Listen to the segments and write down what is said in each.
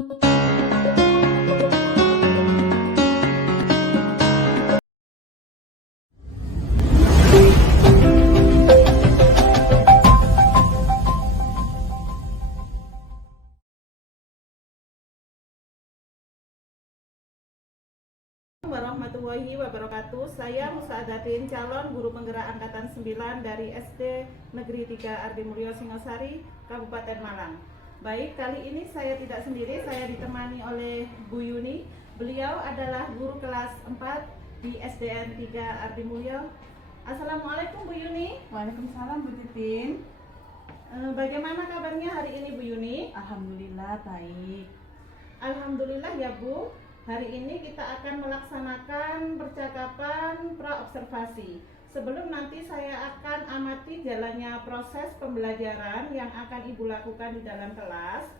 Warahmatullahi wabarakatuh. Saya Musaadatin, calon guru penggerak angkatan 9 dari SD Negeri 3 Ardi Mulyo Singosari, Kabupaten Malang. Baik, kali ini saya tidak sendiri, saya ditemani oleh Bu Yuni. Beliau adalah guru kelas 4 di SDN 3 Ardi Mulyo. Assalamualaikum Bu Yuni. Waalaikumsalam Bu Titin. Bagaimana kabarnya hari ini Bu Yuni? Alhamdulillah baik. Alhamdulillah ya Bu. Hari ini kita akan melaksanakan percakapan pra-observasi. Sebelum nanti saya akan amati jalannya proses pembelajaran yang akan Ibu lakukan di dalam kelas,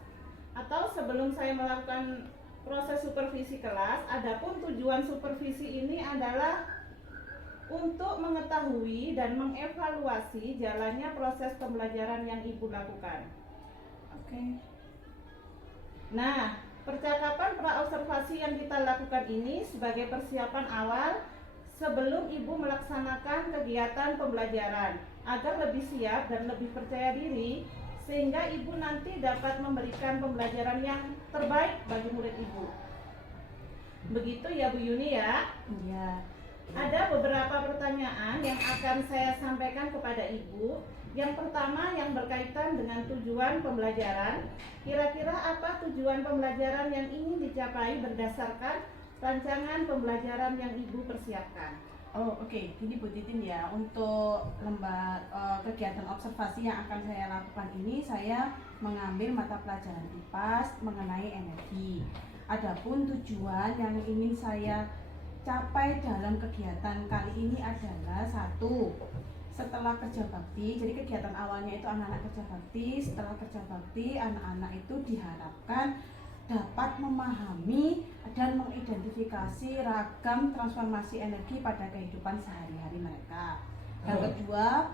atau sebelum saya melakukan proses supervisi kelas, adapun tujuan supervisi ini adalah untuk mengetahui dan mengevaluasi jalannya proses pembelajaran yang Ibu lakukan. Oke. Nah, percakapan pra-observasi yang kita lakukan ini sebagai persiapan awal sebelum Ibu melaksanakan kegiatan pembelajaran agar lebih siap dan lebih percaya diri, sehingga Ibu nanti dapat memberikan pembelajaran yang terbaik bagi murid Ibu. Begitu ya Bu Yuni ya? Iya. Ada beberapa pertanyaan yang akan saya sampaikan kepada Ibu. Yang pertama yang berkaitan dengan tujuan pembelajaran. Kira-kira apa tujuan pembelajaran yang ingin dicapai berdasarkan rancangan pembelajaran yang Ibu persiapkan? Oh oke. Ini Bu Titin ya, untuk kegiatan observasi yang akan saya lakukan ini, saya mengambil mata pelajaran IPAS mengenai energi. Adapun tujuan yang ingin saya capai dalam kegiatan kali ini adalah satu, setelah kerja bakti. Jadi kegiatan awalnya itu anak-anak kerja bakti. Setelah kerja bakti, anak-anak itu diharapkan dapat memahami dan mengidentifikasi ragam transformasi energi pada kehidupan sehari-hari mereka. Yang kedua,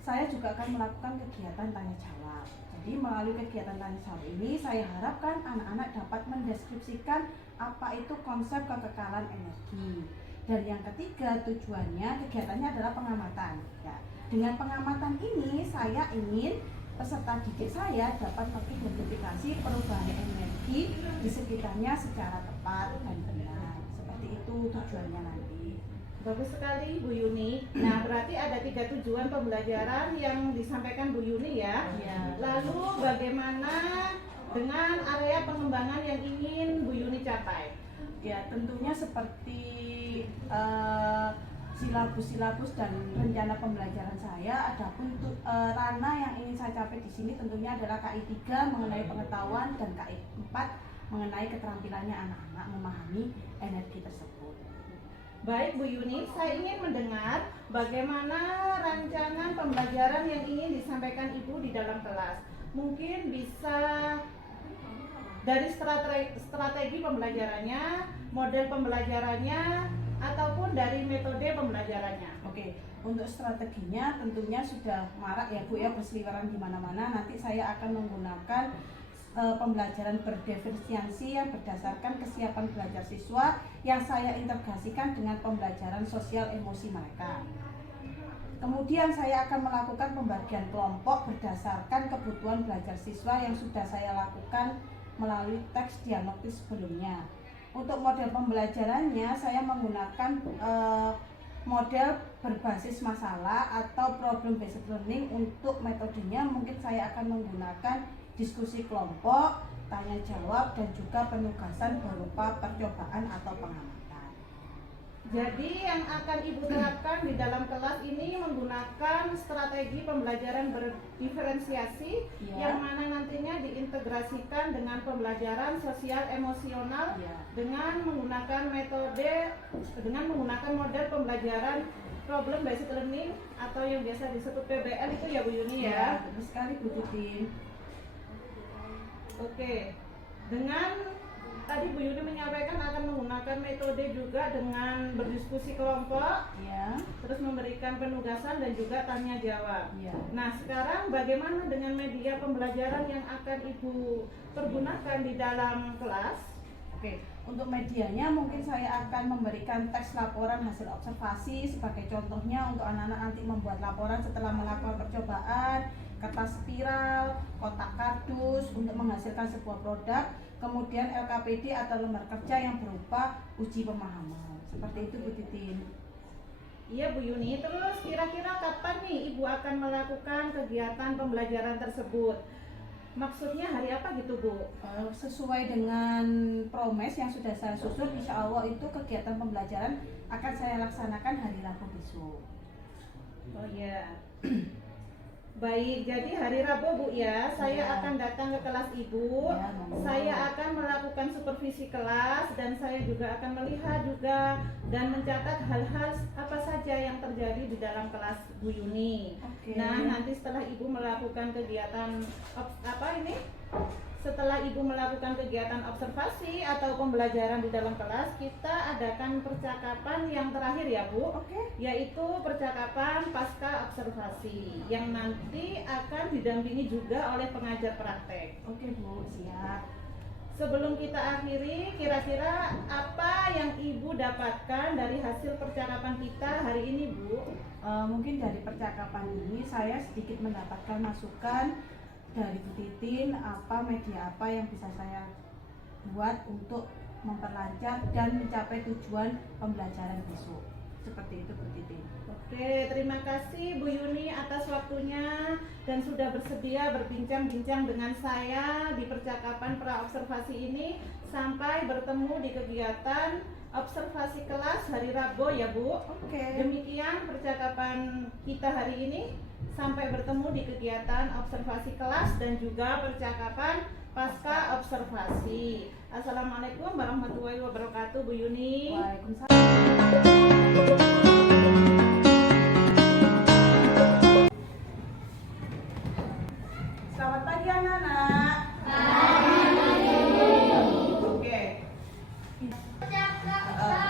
saya juga akan melakukan kegiatan tanya jawab. Jadi melalui kegiatan tanya jawab ini, saya harapkan anak-anak dapat mendeskripsikan apa itu konsep kekekalan energi. Dan yang ketiga, tujuannya kegiatannya adalah pengamatan. Ya, dengan pengamatan ini saya ingin peserta didik saya dapat mengidentifikasi perubahan energi di sekitarnya secara tepat dan benar. Seperti itu tujuannya nanti. Bagus sekali Bu Yuni. Nah, berarti ada 3 tujuan pembelajaran yang disampaikan Bu Yuni ya. Ya. Lalu bagaimana dengan area pengembangan yang ingin Bu Yuni capai? Ya, tentunya seperti silabus-silabus dan rencana pembelajaran saya. Adapun ranah yang ingin saya capai di sini tentunya adalah KI 3 mengenai pengetahuan dan KI 4 mengenai keterampilannya anak-anak memahami energi tersebut. Baik Bu Yuni, saya ingin mendengar bagaimana rancangan pembelajaran yang ingin disampaikan Ibu di dalam kelas. Mungkin bisa dari strategi pembelajarannya, model pembelajarannya, ataupun dari metode pembelajarannya. Oke, untuk strateginya tentunya sudah marak ya Bu ya, berseliweran di mana-mana. Nanti saya akan menggunakan pembelajaran berdiferensiasi yang berdasarkan kesiapan belajar siswa yang saya integrasikan dengan pembelajaran sosial emosi mereka. Kemudian saya akan melakukan pembagian kelompok berdasarkan kebutuhan belajar siswa yang sudah saya lakukan melalui teks dialogis sebelumnya. Untuk model pembelajarannya saya menggunakan model berbasis masalah atau problem based learning. Untuk metodenya mungkin saya akan menggunakan diskusi kelompok, tanya jawab, dan juga penugasan berupa percobaan atau pengamatan. Jadi yang akan Ibu terapkan di dalam kelas ini menggunakan strategi pembelajaran berdiferensiasi yang mana nantinya diintegrasikan dengan pembelajaran sosial emosional dengan menggunakan model pembelajaran problem based learning atau yang biasa disebut PBL itu ya Bu Yuni ya. Betul sekali Bu Titin. Oke. Dengan tadi Bu Yuni menyampaikan akan menggunakan metode juga dengan berdiskusi kelompok, Ya. terus memberikan penugasan dan juga tanya jawab. Ya. Nah, sekarang bagaimana dengan media pembelajaran yang akan Ibu pergunakan di dalam kelas? Oke, untuk medianya mungkin saya akan memberikan teks laporan hasil observasi sebagai contohnya untuk anak-anak nanti membuat laporan setelah melakukan percobaan, kertas spiral, kotak kardus untuk menghasilkan sebuah produk, kemudian LKPD atau lembar kerja yang berupa uji pemahaman. Seperti itu Bu Titin. Iya Bu Yuni, terus kira-kira kapan nih Ibu akan melakukan kegiatan pembelajaran tersebut? Maksudnya hari apa gitu Bu? Sesuai dengan promes yang sudah saya susun, insya Allah itu kegiatan pembelajaran akan saya laksanakan hari Rabu besok. Oh iya. Baik, jadi hari Rabu Bu ya, saya Ya. akan datang ke kelas Ibu. Ya, monggo. Saya akan melakukan supervisi kelas dan saya juga akan melihat juga dan mencatat hal-hal apa saja yang terjadi di dalam kelas Bu Yuni. Oke. Nah, nanti setelah Ibu melakukan kegiatan setelah Ibu melakukan kegiatan observasi atau pembelajaran di dalam kelas, kita adakan percakapan yang terakhir ya Bu, Oke. yaitu percakapan pasca observasi yang nanti akan didampingi juga oleh pengajar praktek. Oke Bu, siap. Sebelum kita akhiri, kira-kira apa yang Ibu dapatkan dari hasil percakapan kita hari ini Bu? Mungkin dari percakapan ini saya sedikit mendapatkan masukan dari Bu Titin, apa media apa yang bisa saya buat untuk memperlancar dan mencapai tujuan pembelajaran besok. Seperti itu Bu Titin. Oke, terima kasih Bu Yuni atas waktunya dan sudah bersedia berbincang-bincang dengan saya di percakapan pra-observasi ini. Sampai bertemu di kegiatan observasi kelas hari Rabu ya Bu. Oke. Demikian percakapan kita hari ini. Sampai bertemu di kegiatan observasi kelas dan juga percakapan pasca observasi. Assalamualaikum warahmatullahi wabarakatuh Bu Yuni. Waalaikumsalam. Selamat pagi anak-anak. Oke. Alhamdulillah.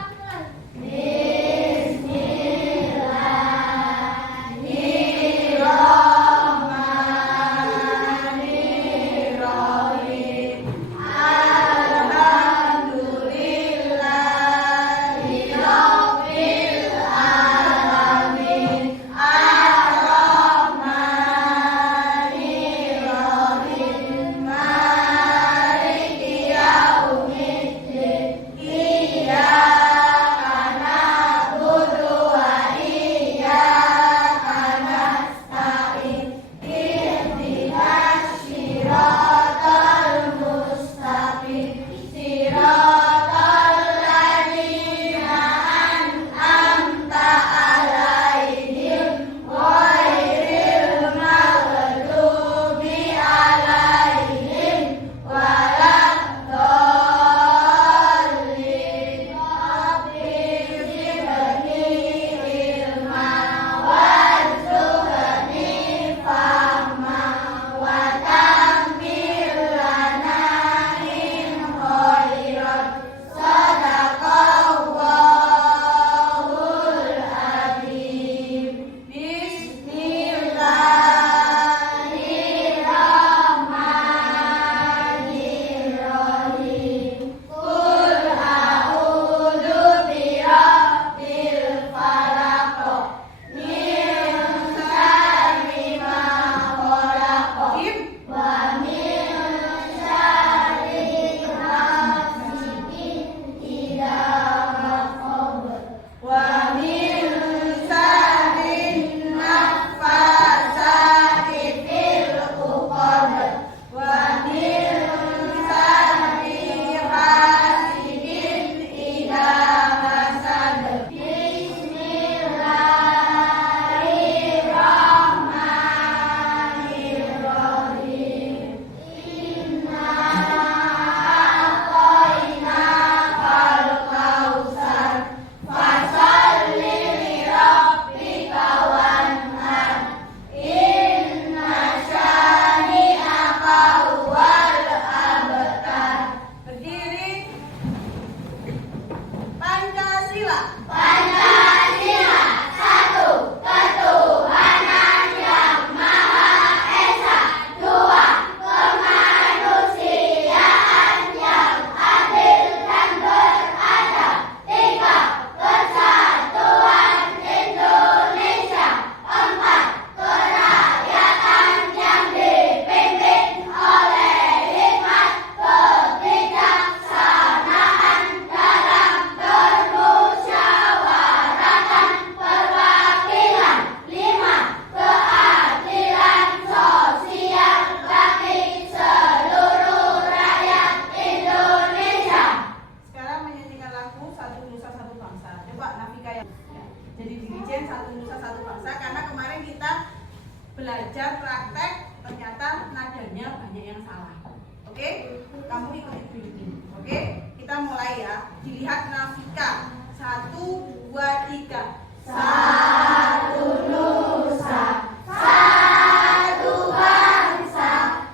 ya. Dilihat Nafika. 1, 2, 3. Satu nusa, satu bangsa,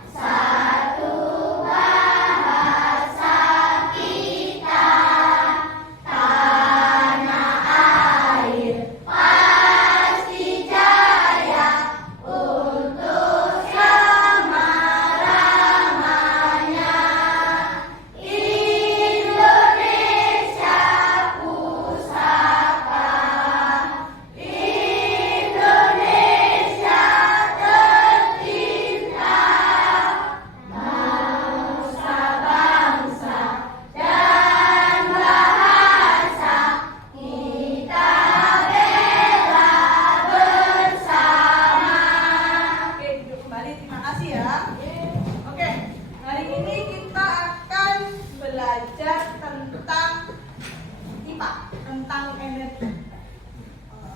satu bahasa kita, tanah air pasti jaya untuk selama-lamanya. Indonesia pusaka, Indonesia tercinta, bangsa bangsa dan bahasa kita bela bersama. Oke, duduk kembali. Terima kasih ya. Oke, hari ini kita akan belajar tentang IPA, tentang energi.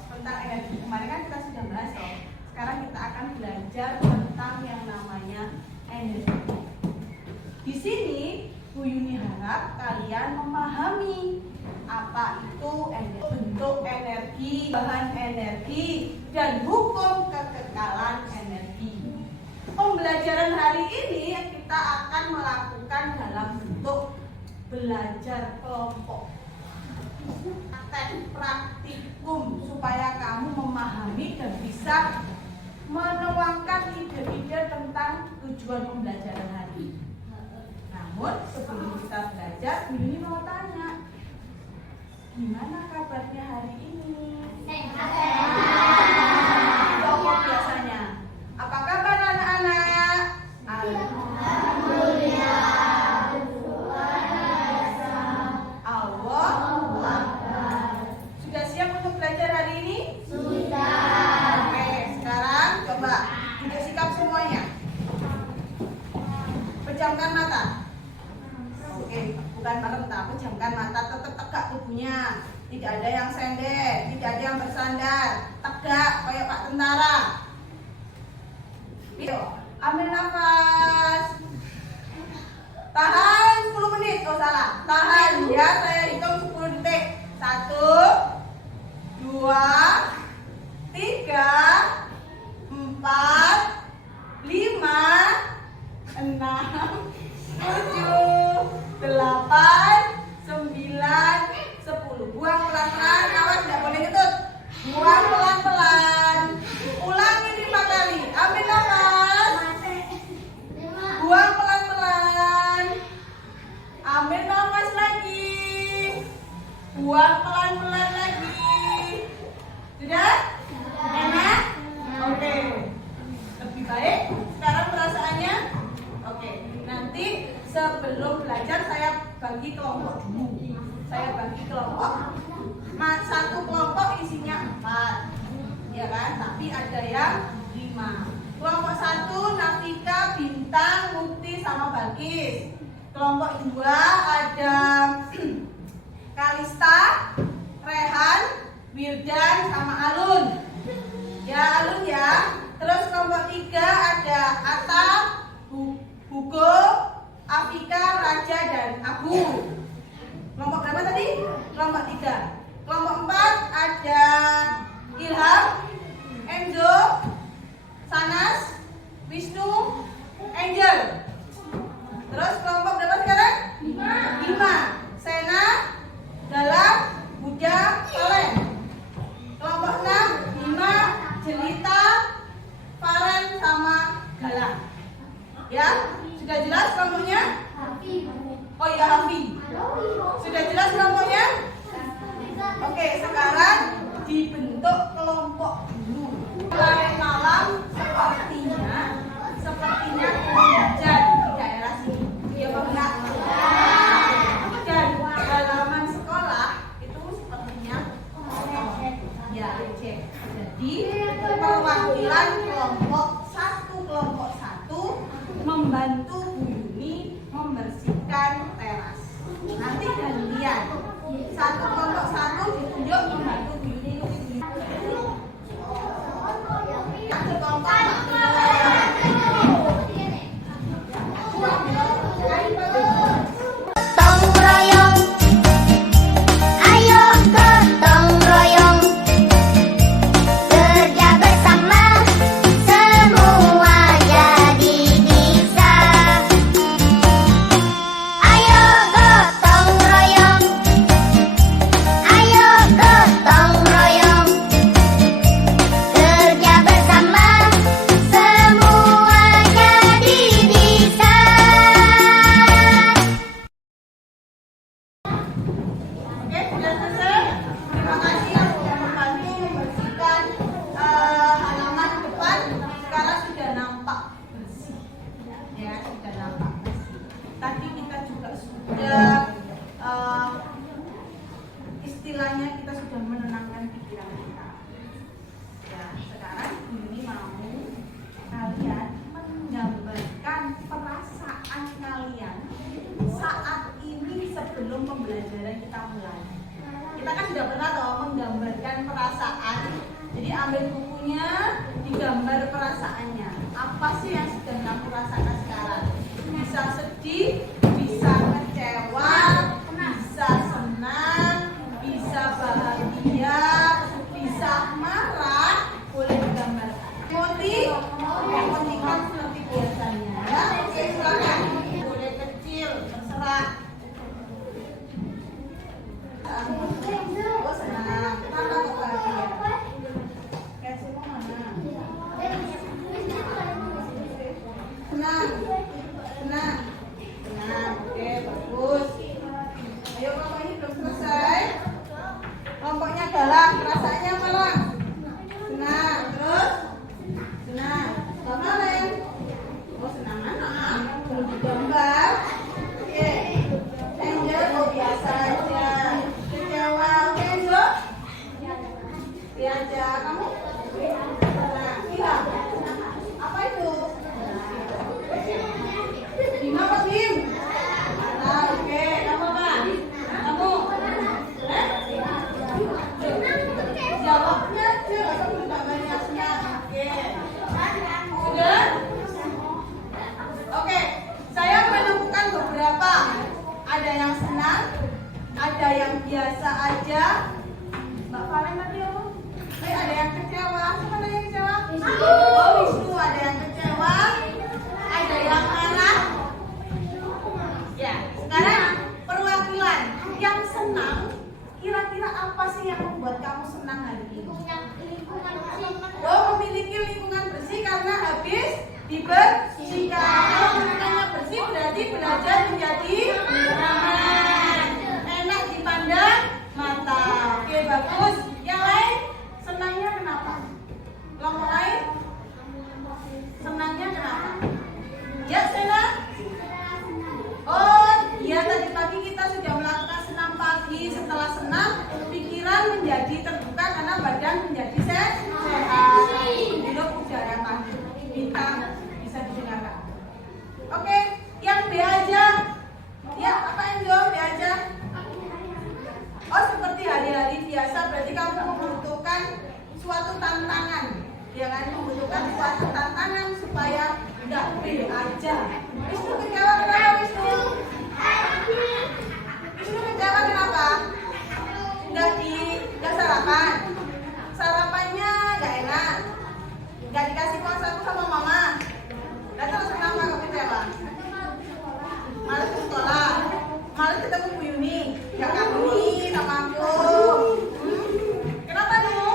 Tentang energi. Kemarin kan kita sudah bahas loh. Sekarang kita akan belajar tentang yang namanya energi. Di sini Bu Yuni harap kalian memahami apa itu bentuk energi, bahan energi, dan hukum kekekalan energi. Pembelajaran hari ini kita akan melakukan dalam bentuk belajar kelompok, praktikum, supaya kamu memahami dan bisa menuangkan ide-ide tentang tujuan pembelajaran hari ini. Namun sebelum kita belajar, Bu Yuni mau tanya, gimana kabarnya hari ini? Kelompok biasanya. Apa kabar anak-anak? Allah. Sudah siap untuk belajar hari ini? Sudah. Oke, sekarang coba duduk sikap semuanya. Pejamkan mata. Oke, bukan mata, pejamkan mata, tetap tegak tubuhnya. Tidak ada yang sender, tidak ada yang bersandar. Tegak kayak Pak Tentara. Yuk, ambil nafas. Tahan 10 menit. Oh salah. Tahan ya, saya hitung 10 detik. 1, 2, 3, 4, 5, 6, 7, 8, 9, 10. Buang pelan-pelan, awas tidak boleh ketut. Buang pelan-pelan. Ulangi 5 kali. Ambil nafas. Buang pelan-pelan. Ambil nafas lagi. Buang pelan-pelan lagi. Sudah? Enak? Oke. Lebih baik sekarang perasaannya? Oke. Nanti sebelum belajar saya bagi kelompok dulu. Saya bagi kelompok. Satu kelompok isinya 4. Ya kan? Tapi ada yang 5. Kelompok 1 Nafika, Bintang, Mukti sama Balkis. Kelompok 2 ada Kalista, Rehan, Wirdan sama Alun. Ya Alun ya. Terus kelompok 3 ada Atta, Hugo, Afika, Raja dan Abu. Kelompok berapa tadi? Kelompok 3. Kelompok 4 ada Ilham, Enzo, Sanas, Wisnu, Angel. Terus kelompok berapa sekarang? 5. Sena, Galang, Buja, Valen. Kelompok 6, Bima, Jelita, Farhan sama Galang. Ya, sudah jelas kelompoknya? Oh iya, Hafi. Sudah jelas kelompoknya? Oke, sekarang dibentuk kelompok dulu. Malam sepertinya hujan di daerah sini. Ya Pak enggak? Dan halaman sekolah itu sepertinya ya cek. Jadi perwakilan kelompok 1 membantu Bu Yuni membersihkan teras. Nanti gantian. Kelompok 1 ditunjuk membantu Bu Yuni. Kelompok sudah istilahnya kita sudah menenangkan pikiran kita. Ya, sekarang ini mau kalian menggambarkan perasaan kalian saat ini sebelum pembelajaran kita mulai. Kita kan sudah pernah toh menggambarkan perasaan. Jadi ambil bukunya, digambar perasaannya. Apa sih yang sedang kamu rasakan sekarang? Bisa sedih, bisa kecewa, bisa senang, bisa bahagia, bisa marah, boleh digambarkan. Emotikan seperti biasanya. Ya, oke, silakan. Boleh kecil, terserah. Oh, senang. Kenapa kok bahagia? Kasih mau mana? Senang, senang, senang. Oke, bagus. Ayo, kelompok ini belum selesai. Kelompoknya galak, perasaannya apa lang? Senang, terus senang. Kemarin, oh senang mana? Belum digambar. Oke, Angel, oh biasa aja. Kecewa, oke Angel? Biasa, kamu? Senang, hilang. Apa itu? Bima apa Bim? Nah, oke, kamu apa? Kamu? Jawabnya aja, nggak usah minta banyaknya. Oke. Sudah? Oke, saya menemukan beberapa. Ada yang senang, ada yang biasa aja. Mbak Valen tadi apa? Ada yang kecewa. Siapa ada yang kecewa? Oh, Wisnu ada yang kecewa. Ada yang marah. Ya, sekarang perwakilan yang senang. Kira-kira apa sih yang membuat kamu senang hari ini? Oh, memiliki lingkungan bersih karena habis dibersihkan. Kalau lingkungannya bersih berarti belajar menjadi nyaman, enak dipandang mata. Oke, bagus. Yang lain senangnya kenapa? Kelompok lain senangnya kenapa? Ya, senang. Oh, ya tadi pagi kita sudah melakukan senam pagi. Setelah senam, pikiran menjadi terbuka karena badan menjadi sehat. Hidup udara pagi. Bintang bisa didengarkan. Oke, yang B aja. Ya, apa yang jawab B aja? Oh, seperti hari-hari biasa berarti kamu membutuhkan suatu tantangan. Ya kan, membutuhkan suatu tantangan supaya enggak B aja. Wisnu kecewa kenapa Wisnu? Wisnu kecewa kenapa? Enggak sarapan. Sarapannya enggak enak. Enggak dikasih uang saku sama mama. Dan terus kenapa kok kecewa? Malas ke sekolah. Malas ketemu Bu Yuni. Enggak kangen sama aku. Kenapa dulu?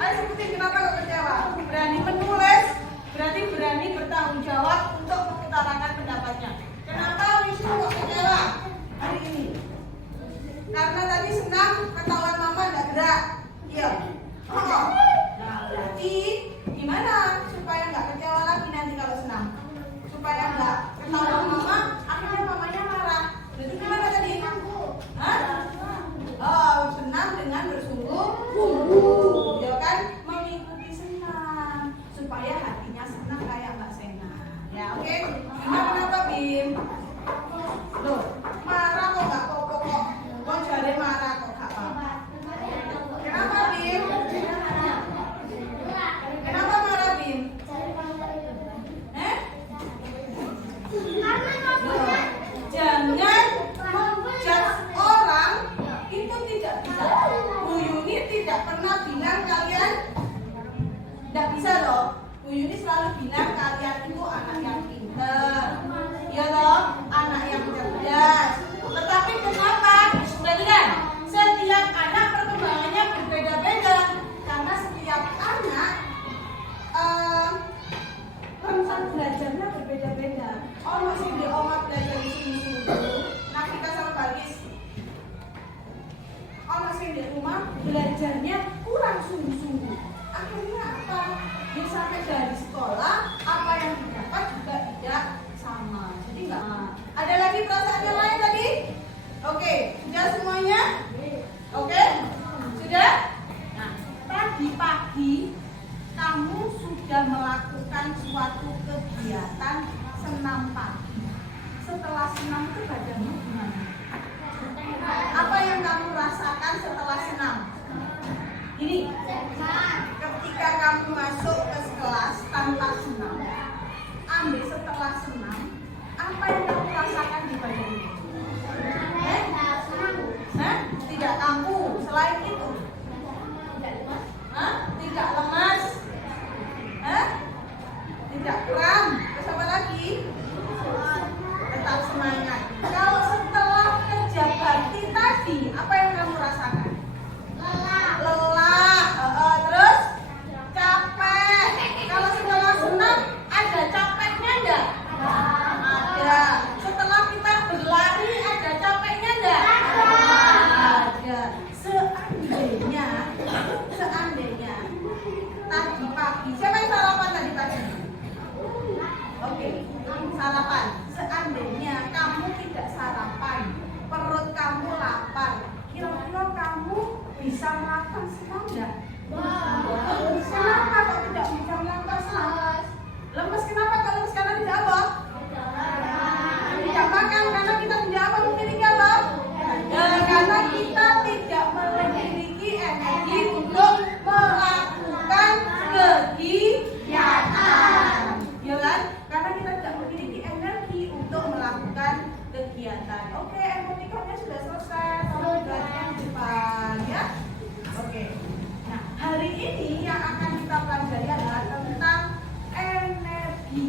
Ayo sebutin kenapa kok kecewa? Berani menulis, berarti berani bertanggung jawab untuk mengutarakan pendapatnya. Kenapa Wisnu kok kecewa hari ini? Karena tadi senang ketahuan mama nggak gerak. Iya. Oh. Nah, berarti gimana supaya nggak kecewa lagi nanti kalau senang? Supaya nggak ketahuan mama, akhirnya mamanya marah. Berarti gimana tadi? Hah? Oh, senang dengan bersungguh-sungguh. Ya kan? Mengikuti senang supaya hatinya senang kayak Mbak Sena. Ya, oke. Gimana kenapa Bim? Loh, marah kok nggak pokok kok. Kok jare marah kok gak apa? Kenapa Bim? Kenapa marah Bim? Jangan menjudge orang itu tidak bisa. Bu Yuni tidak pernah bilang kalian tidak bisa loh. Bu Yuni selalu bilang kalian itu anak yang pintar, ya loh, anak yang cerdas. Tetapi kenapa? Perhatikan, setiap anak perkembangannya berbeda-beda karena setiap anak rentang belajarnya berbeda-beda. Ono sing di omah belajar di sini dulu, nah kita sama Bagis. Ono sing di rumah belajarnya kurang sungguh-sungguh. Akhirnya apa? Dia sampai dari sekolah, apa yang didapat juga tidak sama. Jadi enggak. Ada lagi perasaan yang lain? perhatikan. Oke, emoticonnya sudah selesai. Tolong diperhatikan di depan ya. Oke. Nah, hari ini yang akan kita pelajari adalah tentang energi.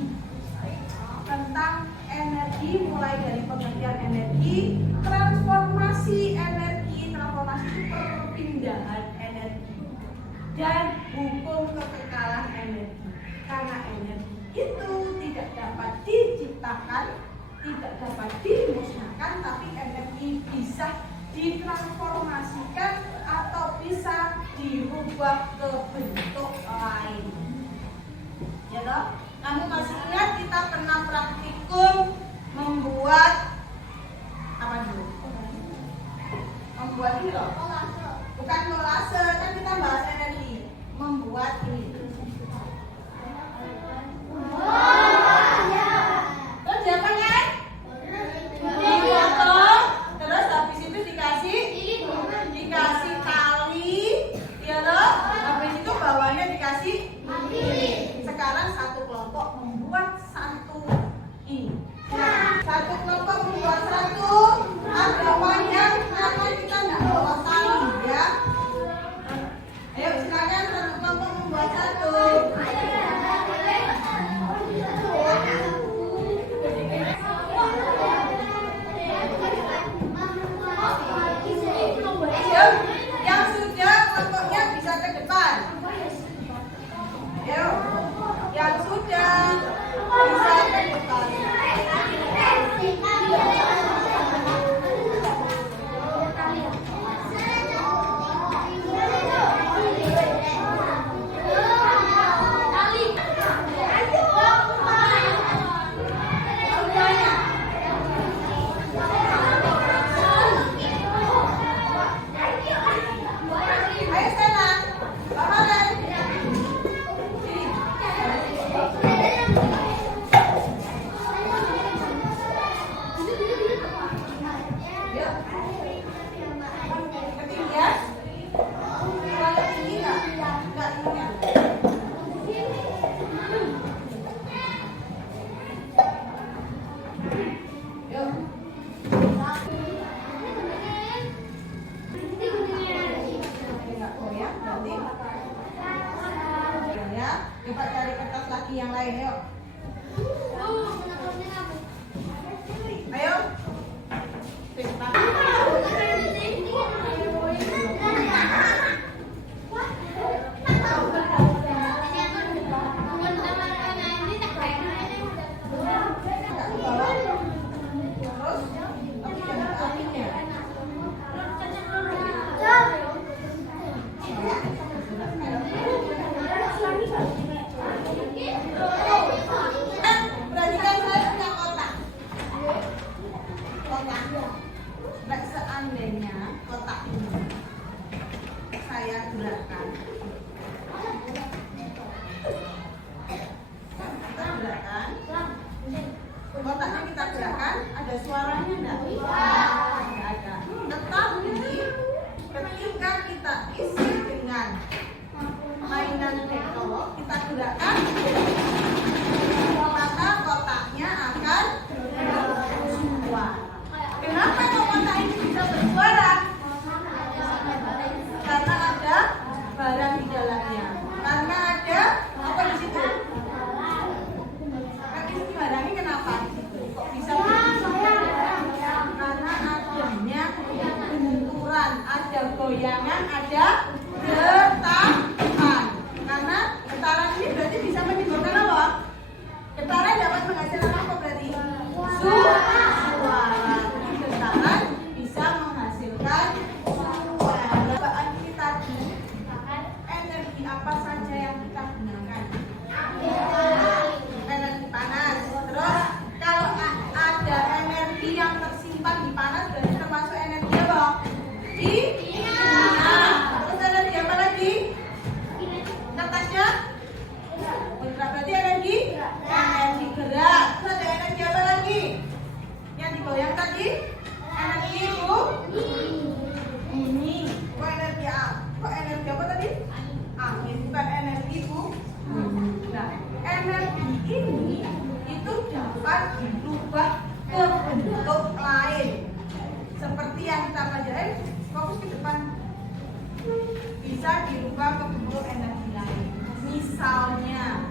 Tentang energi, mulai dari pengertian energi, transformasi energi, transformasi itu perpindahan energi, dan hukum kekekalan energi. Karena energi itu tidak dapat diciptakan, tidak dapat dimusnahkan, tapi energi bisa ditransformasikan atau bisa dirubah ke bentuk lain. Ya toh? Kamu masih ingat kita pernah praktikum membuat apa dulu? Membuat ini loh. Bukan kolase, kan kita bahas energi. Membuat ini. Terus jawabannya? Dipotong. Terus habis itu dikasih tali, ya loh. Habis itu bawahnya dikasih. Sekarang satu kelompok membuat satu ini. Satu kelompok membuat satu. Ada panjang karena kita nggak bawa tali ya. Ayo silakan satu kelompok membuat satu. Ayo, yang sudah kelompoknya bisa ke depan. Ayo, yang sudah bisa ke depan. Ayo Stella, Bakalan. Yuk. Ketinggian? Kalau tinggi nggak? Nggak tinggi. Yuk. Nggak goyang, berarti. Ya, coba cari kertas lagi yang lain, yuk. Ayo. Perhatikan saya punya kotak. Kotak. Nah, seandainya kotak ini saya gerakkan. Kita gerakkan. Kotaknya kita gerakkan, ada suaranya enggak? Enggak ada. Tetapi ketika kita isi dengan mainan teknolog, kita gerakkan, maka kotaknya akan bersuara. Kenapa kok kotak ini bisa bersuara? Karena ada barang di dalamnya. Karena ada apa di situ? Ini barangnya kenapa? Kok bisa bersuara? Karena adanya benturan, ada goyangan, ada getaran. Karena getaran ini berarti bisa menimbulkan apa? Getaran dapat menghasilkan apa berarti? Suara. Jadi getaran bisa menghasilkan suara. Bahan ini tadi, energi apa saja yang kita gunakan? Energi panas. Terus kalau ada energi yang tersimpan di panas berarti termasuk energi apa? Di bisa dirubah ke bentuk energi lain. Misalnya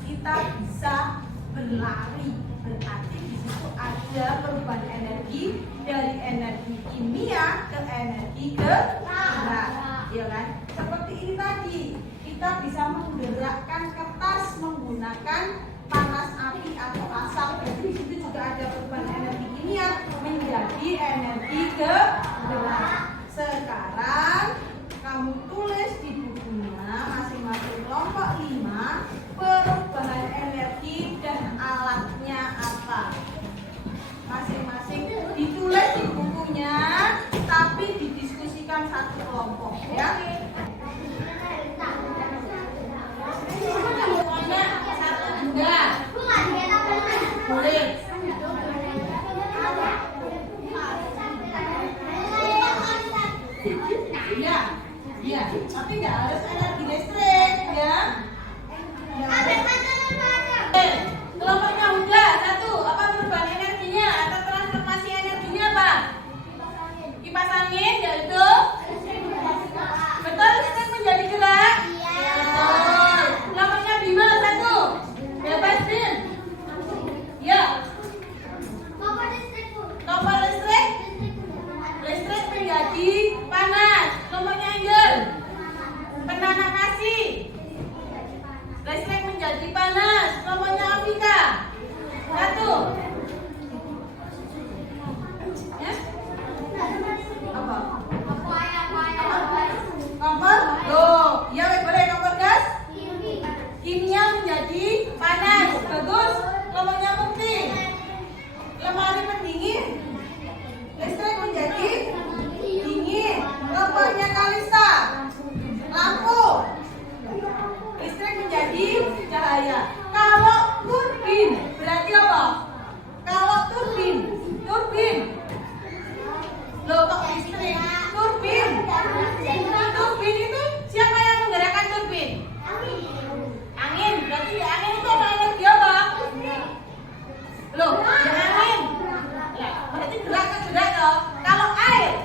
kita bisa berlari, berarti di situ ada perubahan energi dari energi kimia ke energi gerak, ya kan? Seperti ini tadi, kita bisa menggerakkan kertas menggunakan panas api atau asap. Jadi di situ juga ada perubahan energi kimia menjadi energi gerak. Sekarang kamu tulis di bukunya masing-masing kelompok 5 perubahan energi dan alatnya apa. Masing-masing ditulis di bukunya, tapi didiskusikan satu kelompok, ya. Semuanya satu juga. Boleh. Iya, tapi nggak harus energi listrik, ya. Kelompoknya udah satu, apa perubahan energinya atau transformasi energinya apa? Kipas angin, yaitu betul listrik menjadi gerak. Betul. Kelompoknya Bima satu, bebas Bin. Ya. Kompor listrik, listrik menjadi panas. Kelompoknya Angel, penanak nasi, listrik menjadi panas. Kelompoknya Afika satu. Ya? Apa? Kompor? Loh, iya boleh kompor gas? Kimia menjadi panas. Bagus. Kelompoknya Mukti, lemari pendingin, listrik menjadi dingin. Kelompoknya Kalista, lampu, listrik menjadi cahaya. Kalau turbin berarti apa? Kalau turbin loh kok listrik? Turbin itu siapa yang menggerakkan turbin? Angin. Berarti angin itu apa, energi apa? Loh, ya angin. Ya, berarti gerak ke gerak toh. Kalau air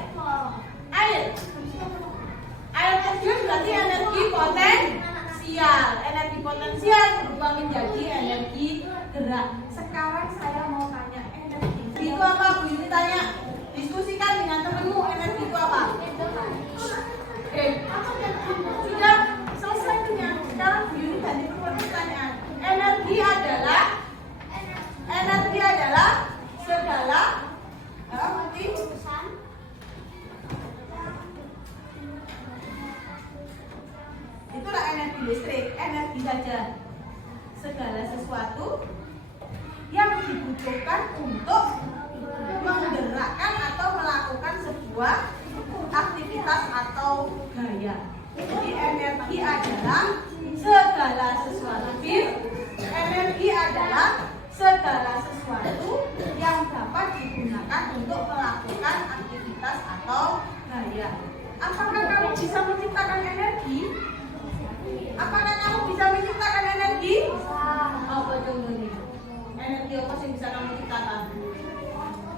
terjun berarti energi potensial. Energi potensial berubah menjadi energi gerak. Sekarang saya mau tanya, energi itu apa? Bu Yuni tanya. Diskusikan dengan temanmu, energi itu apa? Oke. Sudah selesai punya. Sekarang Bu Yuni ganti pertanyaan. Energi adalah segala itulah energi listrik, energi saja. Segala sesuatu yang dibutuhkan untuk menggerakkan atau melakukan sebuah aktivitas atau gaya. Jadi energi adalah segala sesuatu. Energi adalah segala sesuatu yang dapat digunakan untuk melakukan aktivitas atau gaya. Apakah kamu bisa menciptakan energi? Apakah kamu bisa menciptakan energi? Apa contohnya? Energi apa sih bisa kamu ciptakan?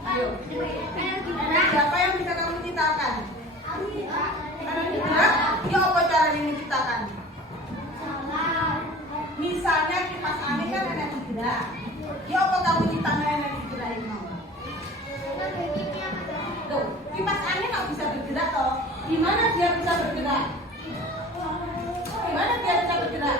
Ayo. Energi apa yang bisa kamu ciptakan? Energi gerak? Ya apa caranya menciptakan? Misalnya kipas angin kan energi gerak. Ya apa kamu ciptakan energi gerak ini? Tuh, kipas angin nggak bisa bergerak toh. Gimana dia bisa bergerak? Gimana dia bisa bergerak?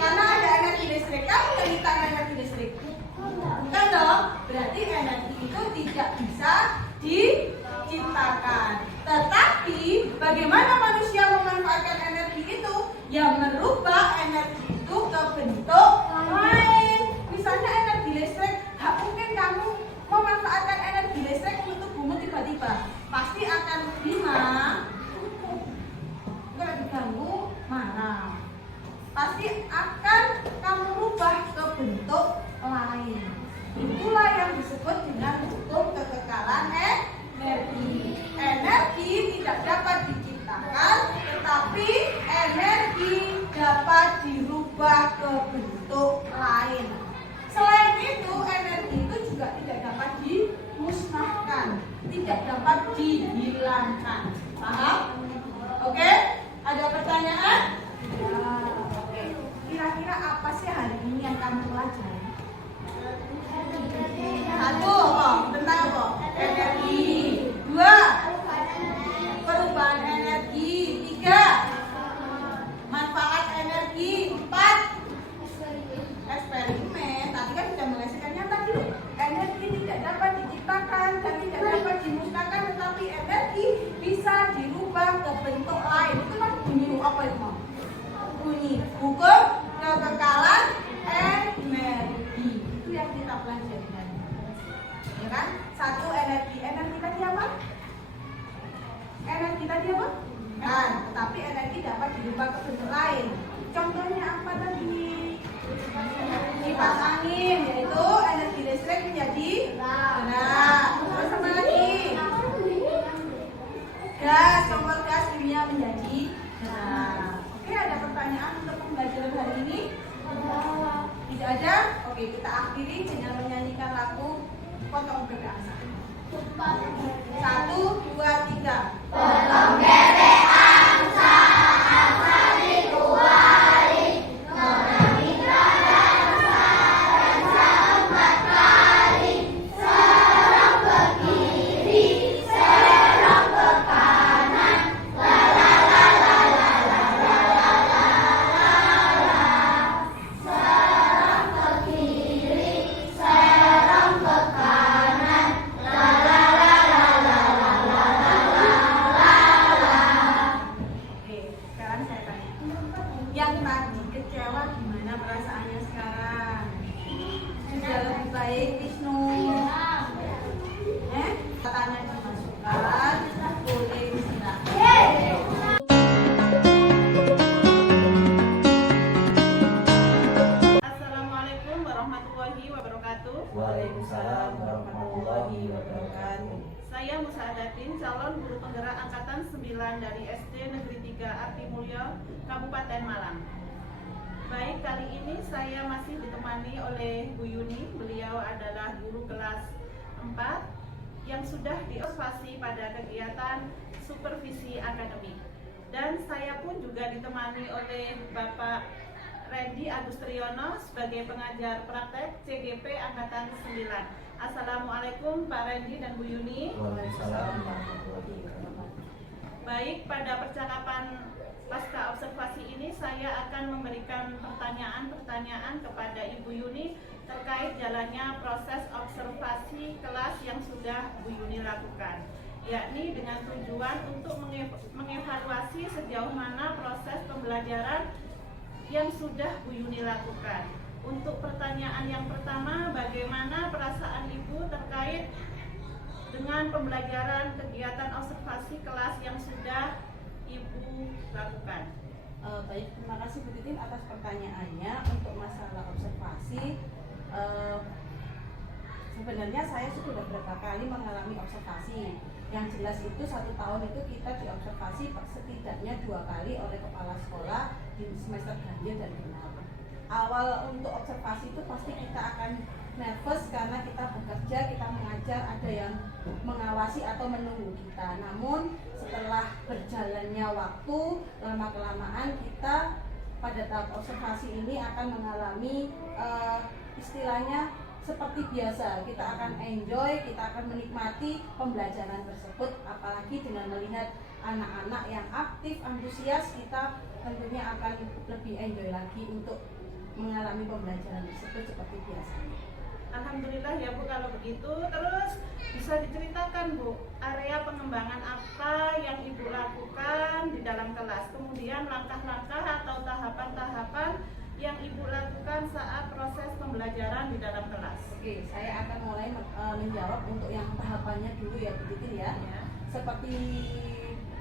Karena ada energi listrik. Kamu nggak ciptakan energi listrik? Bukan dong. Berarti energi itu tidak bisa diciptakan. Tetapi bagaimana manusia memanfaatkan energi itu? Yang merubah energi itu ke bentuk lain. Misalnya energi listrik, gak mungkin kamu memanfaatkan energi listrik untuk tubuhmu tiba-tiba. Pasti akan nggak diganggu marah. Pasti akan kamu rubah ke bentuk lain. Itulah yang disebut dengan hukum kekekalan energi. Energi tidak dapat diciptakan, tetapi energi dapat dirubah ke bentuk lain. Selain itu, energi itu juga tidak dapat dimusnahkan, tidak dapat dihilangkan. Paham? Oke? Ada pertanyaan? Oke. Kira-kira apa sih hari ini yang kamu pelajari? Satu, apa? Tentang apa? Energi. Dua, perubahan energi. Tiga, manfaat energi. Empat, eksperimen. Tadi kan sudah mengasihkannya tadi loh. Energi tidak dapat diciptakan dan tidak dapat dimusnahkan, tetapi energi bisa dirubah ke bentuk lain. Itu kan bunyi apa itu? Bunyi hukum kekekalan energi. Itu yang kita pelajari tadi. Ya kan? Satu, energi. Energi tadi apa? Energi tadi apa? Kan, tetapi energi dapat dirubah ke bentuk lain. Contohnya apa tadi? Kipas angin, yaitu energi listrik menjadi tenaga. Terus apa lagi? Gas, kompor gas kimia menjadi tenaga. Oke, ada pertanyaan untuk pembelajaran hari ini? Tidak ada? Oke, kita akhiri dengan menyanyikan lagu Potong Bebek Angsa. 1, 2, 3. Potong bebek angsa, angsa dikuali. Nona mitra dansa, dansa 4 kali. Serong ke kiri, serong ke kanan. La la la la la la la la la la. Serong ke kiri, serong ke kanan. La la la la la la la la la. Oke, sekarang saya tanya. Yang tadi kecewa gimana perasaannya sekarang? Sudah lebih baik, Wisnu? Katanya dimasukkan, boleh istirahat. Assalamualaikum warahmatullahi wabarakatuh. Waalaikumsalam warahmatullahi wabarakatuh. Saya Musadatin, calon guru penggerak angkatan 9 dari SD Negeri 3 Arti Mulyo, Kabupaten Malang. Baik, kali ini saya masih ditemani oleh Bu Yuni. Beliau adalah guru kelas 4 yang sudah diobservasi pada kegiatan supervisi akademik. Dan saya pun juga ditemani oleh Bapak Randy Agustriono sebagai pengajar praktek CGP Angkatan 9. Assalamualaikum Pak Randy dan Bu Yuni. Waalaikumsalam warahmatullahi wabarakatuh. Baik, pada percakapan pasca observasi ini saya akan memberikan pertanyaan-pertanyaan kepada Ibu Yuni terkait jalannya proses observasi kelas yang sudah Bu Yuni lakukan, yakni dengan tujuan untuk mengevaluasi sejauh mana proses pembelajaran yang sudah Bu Yuni lakukan. Untuk pertanyaan yang pertama, bagaimana perasaan Ibu terkait dengan pembelajaran kegiatan observasi kelas yang sudah Ibu lakukan? Baik, terima kasih Bu Titin atas pertanyaannya. Untuk masalah observasi, sebenarnya saya sudah beberapa kali mengalami observasi. Yang jelas itu 1 tahun itu kita diobservasi setidaknya 2 kali oleh kepala sekolah di semester ganjil dan genap. Awal untuk observasi itu pasti kita akan nervous karena kita bekerja, kita mengajar, ada yang mengawasi atau menunggu kita. Namun setelah berjalannya waktu, lama-kelamaan kita pada tahap observasi ini akan mengalami istilahnya seperti biasa. Kita akan enjoy, kita akan menikmati pembelajaran tersebut. Apalagi dengan melihat anak-anak yang aktif, antusias, kita tentunya akan lebih enjoy lagi untuk mengalami pembelajaran tersebut seperti biasanya. Alhamdulillah ya Bu kalau begitu. Terus bisa diceritakan Bu, area pengembangan apa yang Ibu lakukan di dalam kelas, kemudian langkah-langkah atau tahapan-tahapan yang Ibu lakukan saat proses pembelajaran di dalam kelas. Oke, saya akan mulai menjawab untuk yang tahapannya dulu ya Bu Titin ya. Seperti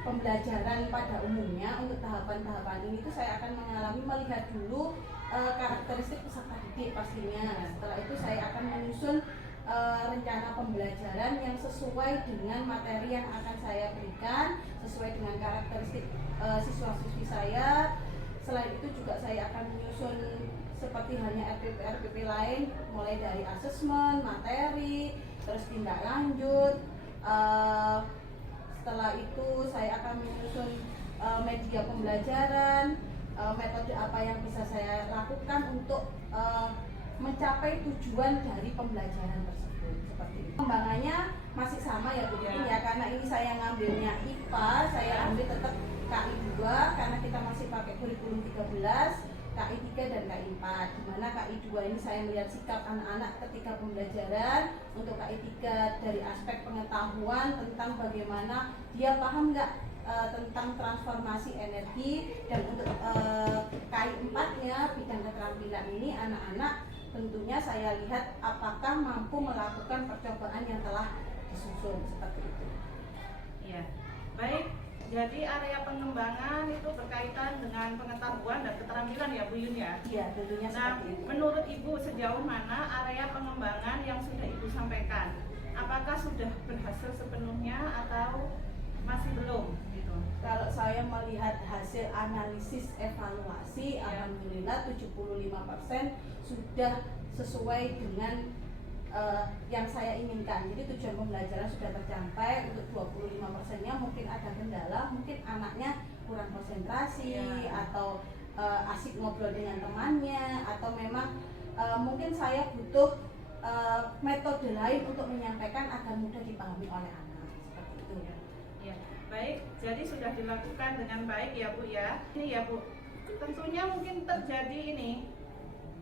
pembelajaran pada umumnya, untuk tahapan-tahapan ini tuh saya akan melihat dulu karakteristik peserta didik pastinya. Setelah itu saya akan menyusun rencana pembelajaran yang sesuai dengan materi yang akan saya berikan, sesuai dengan karakteristik siswa-siswi saya. Selain itu juga saya akan menyusun seperti halnya RPP lain, mulai dari asesmen, materi, terus tindak lanjut, setelah itu saya akan menyusun media pembelajaran, metode apa yang bisa saya lakukan untuk mencapai tujuan dari pembelajaran tersebut. Seperti itu. Pengembangannya masih sama ya Bu Titin ya, karena ini saya ngambilnya IPA, saya ambil tetap KI 2 karena kita masih pakai kurikulum 13, KI 3 dan KI 4. Dimana KI 2 ini saya melihat sikap anak-anak ketika pembelajaran, untuk KI 3 dari aspek pengetahuan tentang bagaimana dia paham nggak tentang transformasi energi, dan untuk KI 4-nya bidang keterampilan ini anak-anak tentunya saya lihat apakah mampu melakukan percobaan yang telah disusun seperti itu. Iya, baik. Jadi area pengembangan itu berkaitan dengan pengetahuan dan keterampilan ya Bu Yun ya? Iya, tentunya Nah, seperti itu. menurut Ibu sejauh mana area pengembangan yang sudah Ibu sampaikan? Apakah sudah berhasil sepenuhnya atau masih belum? Gitu. Kalau saya melihat hasil analisis evaluasi, alhamdulillah 75% sudah sesuai dengan yang saya inginkan. Jadi tujuan pembelajaran sudah tercapai. Untuk 25%-nya mungkin ada kendala, mungkin anaknya kurang konsentrasi atau asik ngobrol dengan temannya, atau memang mungkin saya butuh metode lain untuk menyampaikan agar mudah dipahami oleh anak. Seperti itu ya. Ya, baik. Jadi sudah dilakukan dengan baik ya Bu ya. Ini ya Bu, tentunya mungkin terjadi ini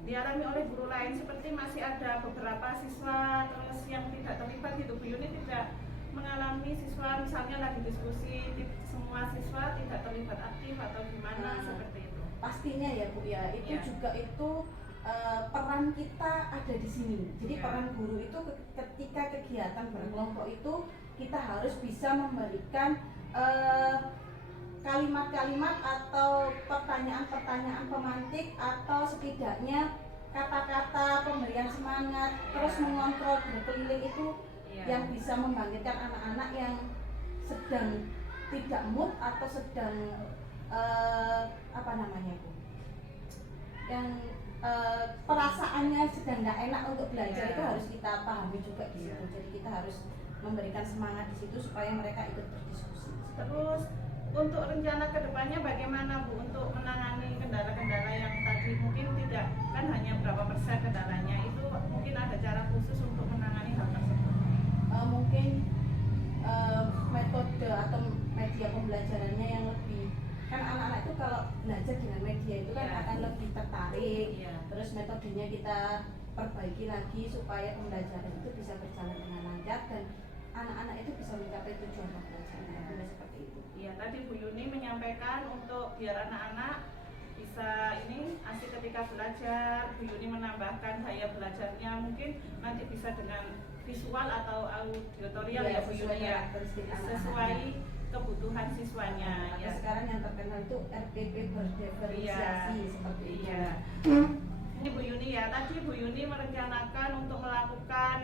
dialami oleh guru lain, seperti masih ada beberapa siswa terus yang tidak terlibat gitu. Bu Yuni tidak mengalami siswa misalnya lagi diskusi, semua siswa tidak terlibat aktif atau gimana seperti itu. Pastinya ya Bu ya, itu juga itu peran kita ada di sini. Jadi peran guru itu ketika kegiatan berkelompok itu kita harus bisa memberikan kalimat-kalimat atau pertanyaan-pertanyaan pemantik, atau setidaknya kata-kata pemberian semangat, terus mengontrol berkeliling itu yang bisa membangkitkan anak-anak yang sedang tidak mood atau sedang apa namanya Bu, yang perasaannya sedang nggak enak untuk belajar, itu harus kita pahami juga di situ. Jadi kita harus memberikan semangat di situ supaya mereka ikut berdiskusi. Terus untuk rencana kedepannya bagaimana Bu untuk menangani kendala-kendala yang tadi mungkin tidak, kan hanya berapa persen kendalanya, itu mungkin ada cara khusus untuk menangani hal tersebut? Mungkin metode atau media pembelajarannya yang lebih, kan anak-anak itu kalau belajar dengan media itu kan akan lebih tertarik. Terus metodenya kita perbaiki lagi supaya pembelajaran itu bisa berjalan dengan lancar dan anak-anak itu bisa mencapai tujuan pembelajaran. Seperti itu. Iya, tadi Bu Yuni menyampaikan untuk biar anak-anak bisa ini asik ketika belajar. Bu Yuni menambahkan daya belajarnya mungkin nanti bisa dengan visual atau auditorial ya Bu Yuni ya, sesuai kebutuhan siswanya. Ya. Sekarang yang terkenal itu RPP berdiferensiasi seperti itu. Ini Bu Yuni ya, tadi Bu Yuni merencanakan untuk melakukan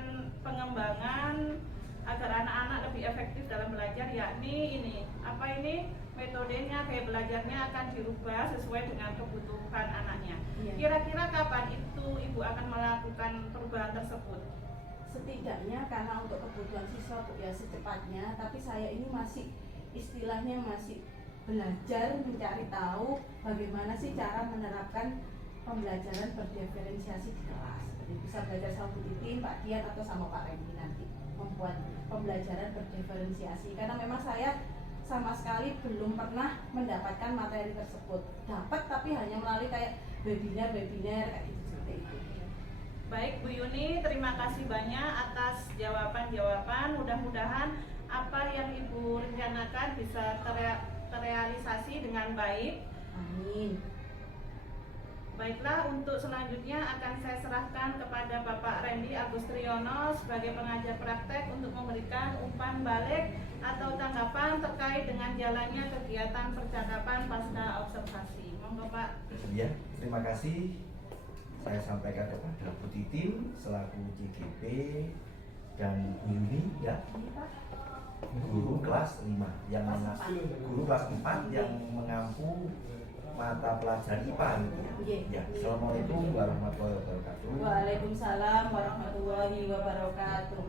pengembangan agar anak-anak lebih efektif dalam belajar, yakni ini metodenya, kayak belajarnya akan dirubah sesuai dengan kebutuhan anaknya. Kira-kira kapan itu Ibu akan melakukan perubahan tersebut? Setidaknya karena untuk kebutuhan siswa Bu ya secepatnya, tapi saya ini masih istilahnya masih belajar mencari tahu bagaimana sih cara menerapkan pembelajaran berdiferensiasi di kelas. Jadi bisa belajar sama Bu Titin, Pak Dian atau sama Pak Randy nanti membuat pembelajaran berdiferensiasi, karena memang saya sama sekali belum pernah mendapatkan materi tersebut. Dapat tapi hanya melalui kayak webinar kayak gitu seperti itu. Baik Bu Yuni, terima kasih banyak atas jawaban-jawaban. Mudah-mudahan apa yang Ibu rencanakan bisa terrealisasi dengan baik. Amin. Baiklah, untuk selanjutnya akan saya serahkan kepada Bapak Randy Agustriono sebagai pengajar praktek untuk memberikan umpan balik atau tanggapan terkait dengan jalannya kegiatan percakapan pasca observasi. Monggo Pak. Ya, terima kasih. Saya sampaikan kepada Bu Titin selaku CGP dan Bu Yuni ya, guru kelas 5 yang guru kelas 4 yang mengampu mata pelajaran IPA gitu ya. Ya, Assalamualaikum warahmatullahi wabarakatuh. Waalaikumsalam warahmatullahi wabarakatuh.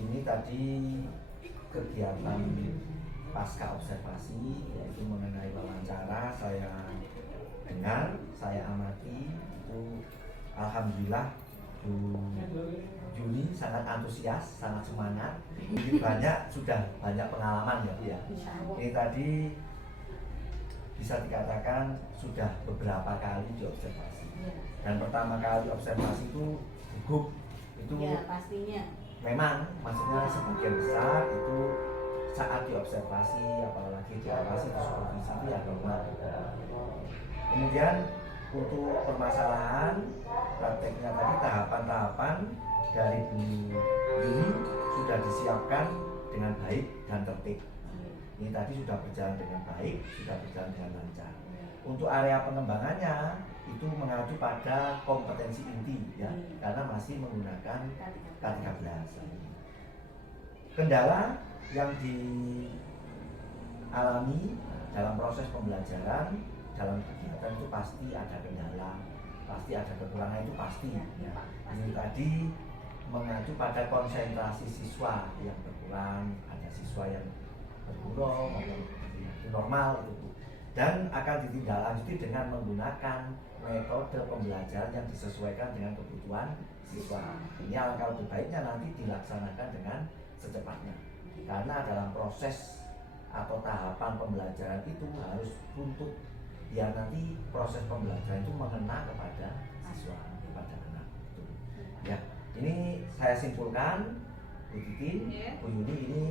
Ini tadi kegiatan pasca observasi, yaitu mengenai wawancara. Saya dengar, saya amati itu alhamdulillah Bu Yuni sangat antusias, sangat semangat. Ini sudah banyak pengalaman ya Bu ya. Ini tadi bisa dikatakan sudah beberapa kali diobservasi. Dan pertama kali observasi itu gugup, itu Ya, pastinya. memang maksudnya sebagian besar itu saat diobservasi, apalagi diawasi di supervisi itu ya normal. Kemudian untuk permasalahan prakteknya tadi, tahapan-tahapan dari Bu Yuni sudah disiapkan dengan baik dan tertib. Ini tadi sudah berjalan dengan baik, sudah berjalan dengan lancar. Untuk area pengembangannya itu mengacu pada kompetensi inti ya, karena masih menggunakan K13. Kendala yang dialami dalam proses pembelajaran, dalam kegiatan itu pasti ada kendala, pasti ada kekurangan, itu pasti ya. Ini tadi mengacu pada konsentrasi siswa yang berkurang, ada siswa yang bergurau itu normal itu, dan akan ditindaklanjuti dengan menggunakan metode pembelajaran yang disesuaikan dengan kebutuhan siswa. Ini alangkah lebih baiknya nanti dilaksanakan dengan secepatnya, karena dalam proses atau tahapan pembelajaran itu harus runtut biar nanti proses pembelajaran itu mengena kepada siswa, kepada anak itu. Ya, ini saya simpulkan Bu Titin, Bu Yuni, ini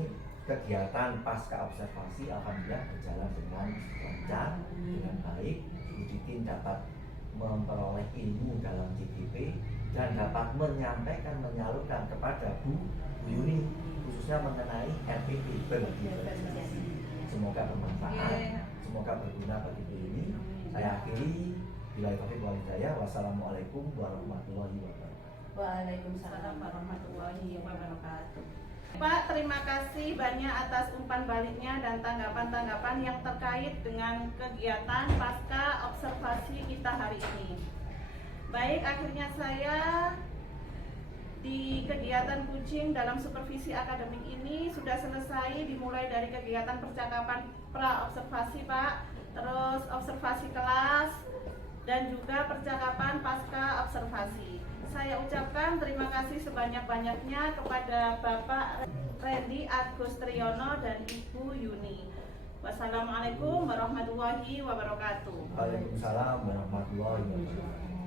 kegiatan pasca observasi alhamdulillah berjalan dengan lancar, dengan baik. Bu Titin dapat memperoleh ilmu dalam JGP dan dapat menyampaikan, menyalurkan kepada Bu Yuni khususnya mengenai RPP berbagi. Semoga bermanfaat, semoga berguna bagi Bu Yuni. Saya akhiri, bila taufiq wal hidayah. Wassalamualaikum warahmatullahi wabarakatuh. Waalaikumsalam warahmatullahi wabarakatuh. Pak, terima kasih banyak atas umpan baliknya dan tanggapan-tanggapan yang terkait dengan kegiatan pasca observasi kita hari ini. Baik, akhirnya saya di kegiatan coaching dalam supervisi akademik ini sudah selesai, dimulai dari kegiatan percakapan pra-observasi Pak, terus observasi kelas, dan juga percakapan pasca observasi. Saya ucapkan terima kasih sebanyak-banyaknya kepada Bapak Randy Agus Triyono dan Ibu Yuni. Wassalamualaikum warahmatullahi wabarakatuh. Waalaikumsalam warahmatullahi wabarakatuh.